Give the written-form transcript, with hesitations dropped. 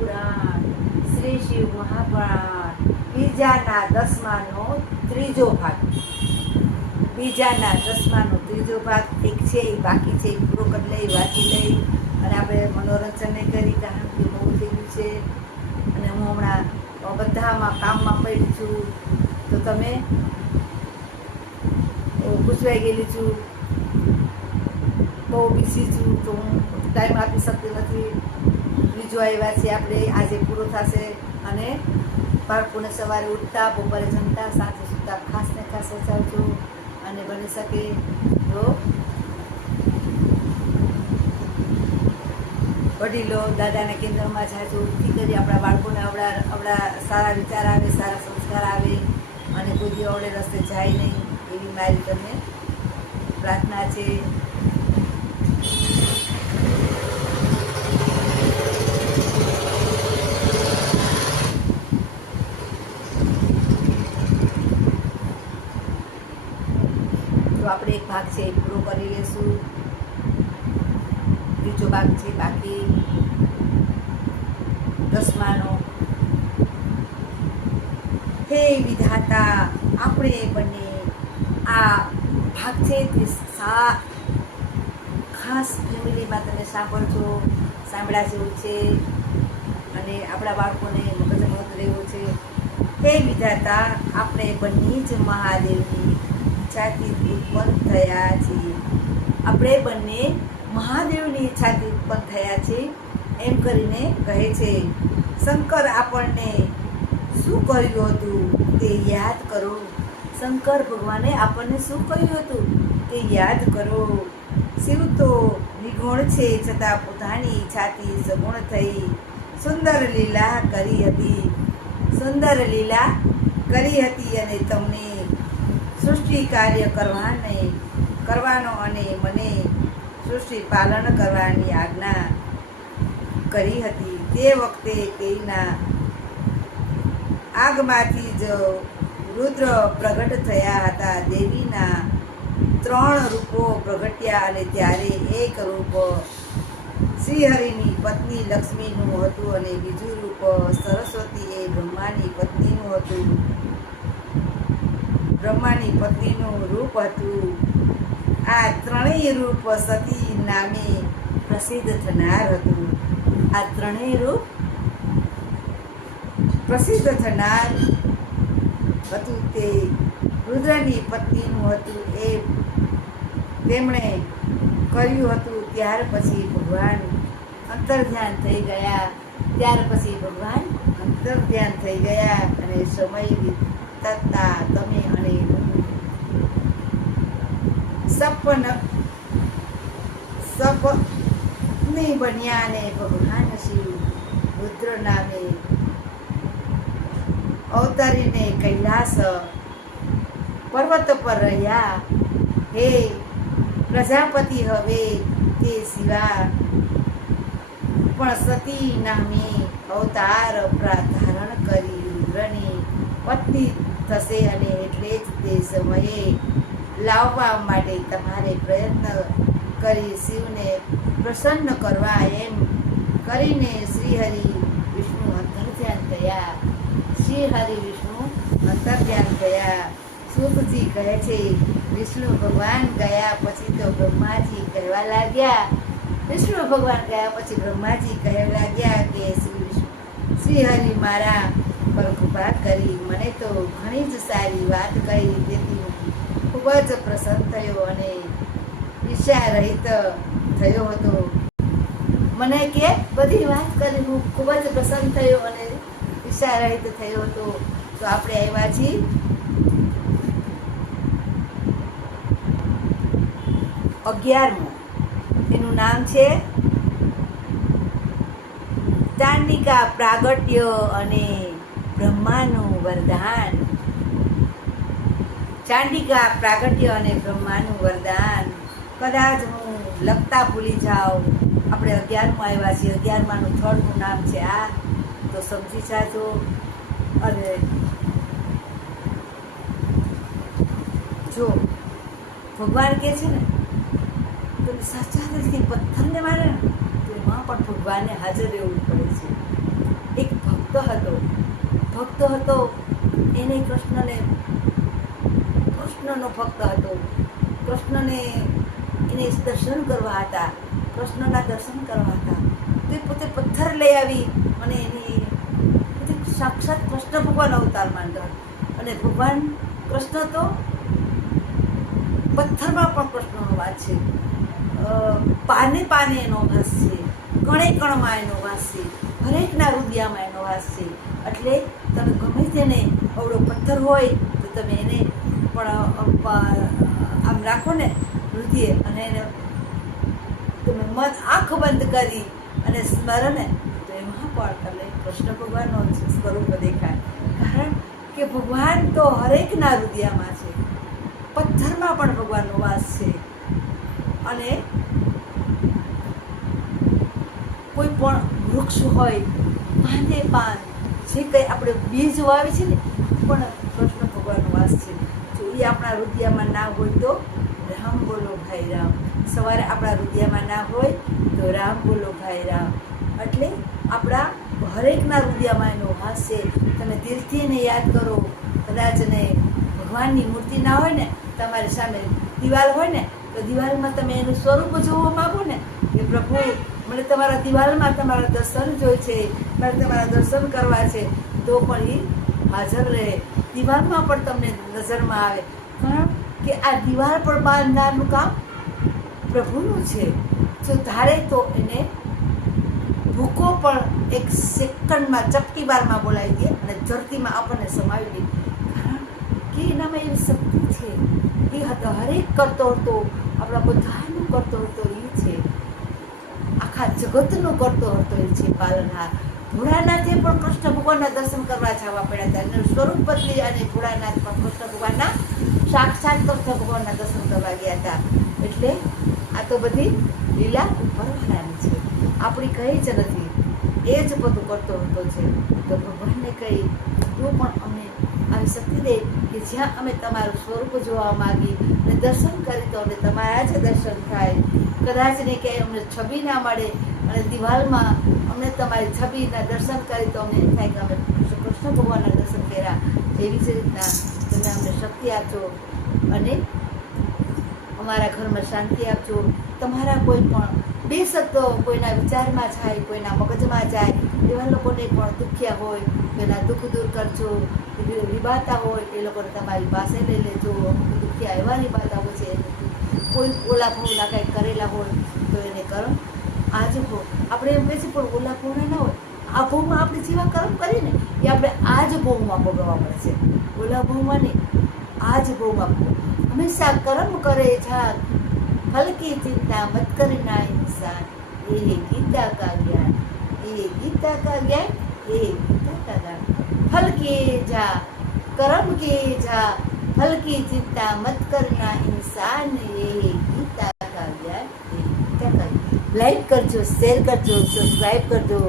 મહાપુરાણ શ્રી શિવ મહાપુરાણ બીજાના 10માનો ત્રીજો ભાગ. બીજાના 10માનો ત્રીજો ભાગ એક છે, એ બાકી છે, એ પૂરો કરી લઈ, વાંચી લઈ અને આપણે મનોરંજન કરી. કારણ કે બહુ થઈ ગયું છે અને હું હમણાં બધામાં કામમાં પડી છું, તો તમે પૂછવાઈ ગયેલી છું, બહુ બિઝી છું, તો હું ટાઈમ આપી શકતી નથી. બીજું આવ્યા છે આપણે આજે પૂરો થશે અને બાળકોને સવારે ઉઠતા, બપોરે જમતા, સાંજે સૂતા ખાસ ને ખાસ વચાવજો અને બની શકે તો વડીલો દાદાના કેન્દ્રમાં જાજો. ઉઠી કરી આપણા બાળકોને આવડા સારા વિચાર આવે, સારા સંસ્કાર આવે અને કોઈ દી અવળે રસ્તે જાય નહીં, એવી મારી તમને પ્રાર્થના છે. તો આપણે એક ભાગ છે એ પૂરો કરી લેશું. બીજો ભાગ છે બાકી 10માનો. હે વિધાતા, આપણે બંને આ ભાગ છે તે ખાસ ફેમિલીમાં તમે સાંભળ્યા જેવું છે અને આપણા બાળકોને મગજમાં રહેવું છે. હે વિધાતા, આપણે બંને જ મહાદેવની ઈચ્છાથી ઉત્પન્ન થયા છીએ. આપણે બંને મહાદેવની ઈચ્છાથી ઉત્પન્ન થયા છે એમ કરીને કહે છે. શંકર આપણને શું કહ્યું હતું તે યાદ કરો. શંકર ભગવાને આપણને શું કહ્યું હતું તે યાદ કરો. શિવ તો નિગુણ છે, છતાં પોતાની ઈચ્છાથી સગુણ થઈ સુંદર લીલા કરી હતી અને તમને સૃષ્ટિ કાર્ય કરવાનો અને મને સૃષ્ટિ પાલન કરવાની આજ્ઞા કરી હતી. તે વખતે તેના આગમાંથી જ રુદ્ર પ્રગટ થયા હતા. દેવીના 3 રૂપો પ્રગટ્યા અને ત્યારે એક રૂપ શ્રીહરિની પત્ની લક્ષ્મીનું હતું અને બીજું રૂપ સરસ્વતી એ બ્રહ્માની પત્નીનું રૂપ હતું. આ ત્રણેય રૂપ સતી નામે પ્રસિદ્ધ થનાર હતું. આ ત્રણેય રૂપ પ્રસિદ્ધ થનાર હતું. તે રુદ્રની પત્નીનું હતું. એ તેમણે કર્યું હતું. ત્યાર પછી ભગવાન અંતર્ધ્યાન થઈ ગયા અને સમય વીતતા તમે અને સપની બન્યા અને ભગવાન શિવ રુદ્ર નામે અવતારીને કૈલાસ પર્વત પર રહ્યા. હે પ્રજાપતિ, હવે તે સિવા પણ સતી નામે અવતાર ધારણ કરી રુદ્રની પત્ની થશે અને એટલે જ તે સમયે લાવવા માટે તમારે પ્રયત્ન કરી શિવને પ્રસન્ન કરવા એમ કરીને શ્રીહરિ વિષ્ણુ અંતર્ધ્યાન થયા. સુતજી કહે છે, વિષ્ણુ ભગવાન ગયા પછી તો બ્રહ્માજી કહેવા લાગ્યા. કે શ્રીહરિ મારા પર કૃપા કરી મને તો ઘણી જ સારી વાત કહી. તેથી ખૂબ જ પ્રસન્ન થયો અને ઈર્ષ્યા રહિત થયો હતો. મને કે બધી વાત કરી, હું ખૂબ જ પ્રસન્ન થયો અને ઈર્ષ્યા રહિત થયો હતો. તો આપણે આવ્યા છીએ 11મો. એનું નામ છે ચાંડિકા પ્રાગટ્ય અને બ્રહ્માનું વરદાન. ચાંડિકા પ્રાગટ્ય અને બ્રહ્માનું વરદાન. કદાચ હું લખતા ભૂલી જાઉં. આપણે 11મો આવ્યા છીએ. 11માનું 3નું નામ છે આ, તો સમજી જાજો. અને જો ભગવાન કે છે ને તો સાચા દિલથી પથ્થરને મારે ને તો એમાં પણ ભગવાનને હાજર રહેવું પડે છે. હતો એને કૃષ્ણનો ભક્ત હતો. કૃષ્ણને એને દર્શન કરવા હતા, કૃષ્ણના દર્શન કરવા હતા. તે પોતે પથ્થર લઈ આવી અને એની પોતે સાક્ષાત કૃષ્ણ ભગવાન અવતાર માનતો. અને ભગવાન કૃષ્ણ તો પથ્થરમાં પણ કૃષ્ણનો વાસ છે, પાને પાને એનો વાસ છે, કણે કણમાં એનો વાસ છે, હરેકના હૃદયમાં એનો વાસ છે. એટલે તમે ગમે તેને અવળો પથ્થર હોય તો તમે એને પણ આમ રાખો ને હૃદય, અને એને તમે મન આંખ બંધ કરી અને સ્મરણ તો એમાં પણ તમને કૃષ્ણ ભગવાનનો સ્વરૂપ દેખાય. કારણ કે ભગવાન તો હરેકના હૃદયમાં છે, પથ્થરમાં પણ ભગવાનનો વાસ છે. અને કોઈ પણ વૃક્ષ હોય, પાને પાન, જે કંઈ આપણે બીજ વાવી છે ને પણ કૃષ્ણ ભગવાનનો વાસ છે. જો એ આપણા હૃદયમાં ના હોય તો રામ બોલો ભાઈ રામ. સવારે આપણા હૃદયમાં ના હોય તો રામ બોલો ભાઈ રામ. એટલે આપણા હરેકના હૃદયમાં એનો વાસ છે. તમે દિલથી એને યાદ કરો. કદાચ ને ભગવાનની મૂર્તિ ના હોય ને, તમારી સામે દિવાલ હોય ને, તો દિવાલમાં તમે એનું સ્વરૂપ જોવા માગો ને કે પ્રભુ મને તમારા દિવાલમાં તમારા દર્શન જોઈ છે, મારે તમારા દર્શન કરવા છે, તો પણ એ હાજર રહે. દિવાલમાં પણ તમને નજરમાં આવે. કારણ કે આ દિવાલ પર બાંધનારનું કામ પ્રભુનું છે. જો ધારે તો એને ભૂકો પણ એક સેકન્ડમાં, ચપટી બારમાં બોલાવી દે અને ધરતીમાં આપણને સમાવી દે. કારણ કે એનામાં એવી શક્તિ છે. એ હરેક કરતો હતો, આપણા બધાનું કરતો હતો એ છે, આખા જગતનો કરતો હતો એ છે પાલનહાર. ભોળાનાથે પણ કૃષ્ણ ભગવાનના દર્શન કરવા જવા પડ્યા હતા. એનું સ્વરૂપ બદલી અને ભોળાનાથ પણ કૃષ્ણ ભગવાનના સાક્ષાત કૃષ્ણ ભગવાનના દર્શન કરવા ગયા હતા. એટલે આ તો બધી લીલા ઉપરવાળાની છે, આપણી કઈ જ નથી. એ જ બધું કરતો હતો છે. તો ભગવાનને કહી તું પણ અમને આવી શક્તિ દે કે જ્યાં અમે તમારું સ્વરૂપ જોવા માગી અને દર્શન કરી તો અમને તમારા જ દર્શન થાય. કદાચ ને ક્યાંય અમને છબી ના મળે અને દિવાલમાં અમને તમારી છબીના દર્શન કરી તો અમને એમ થાય કે અમે કૃષ્ણ ભગવાનના દર્શન કર્યા. એવી જ રીતના તમે અમને શક્તિ આપજો અને અમારા ઘરમાં શાંતિ આપજો. તમારા કોઈ પણ બે શબ્દો કોઈના વિચારમાં જાય, કોઈના મગજમાં જાય, એવા લોકોને પણ દુખ્યા હોય એના દુઃખ દૂર કરજો. વિભાતા હોય એ લોકોને તમારી પાસે લઈ લેજો. દુખ્યા એવા વિભાતા હોય છે, કોઈ ઓલા ભાવના કંઈક કરેલા હોય તો એને કર્મ આજ ભોગ. આપણે એમ કહે છે પણ ઓલા ભાવના ના હોય, આ ભાવમાં આપણે જેવા કર્મ કરીએ ને એ આપણે આ જ ભાવમાં ભોગવવા પડે છે. ઓલા ભાવમાં નહીં, આ જ ભાવમાં હંમેશા કર્મ કરે જાત, फल की चिंता मत करना इंसान, ये गीता का ज्ञान, ये गीता का ज्ञान, ये गीता का ज्ञान. फल किए जा, कर्म किए जा, फल की चिंता मत करना इंसान, ये गीता का ज्ञान, ये गीता का. લાઈક કરજો, શેર કરજો, સબસ્ક્રાઈબ કરજો.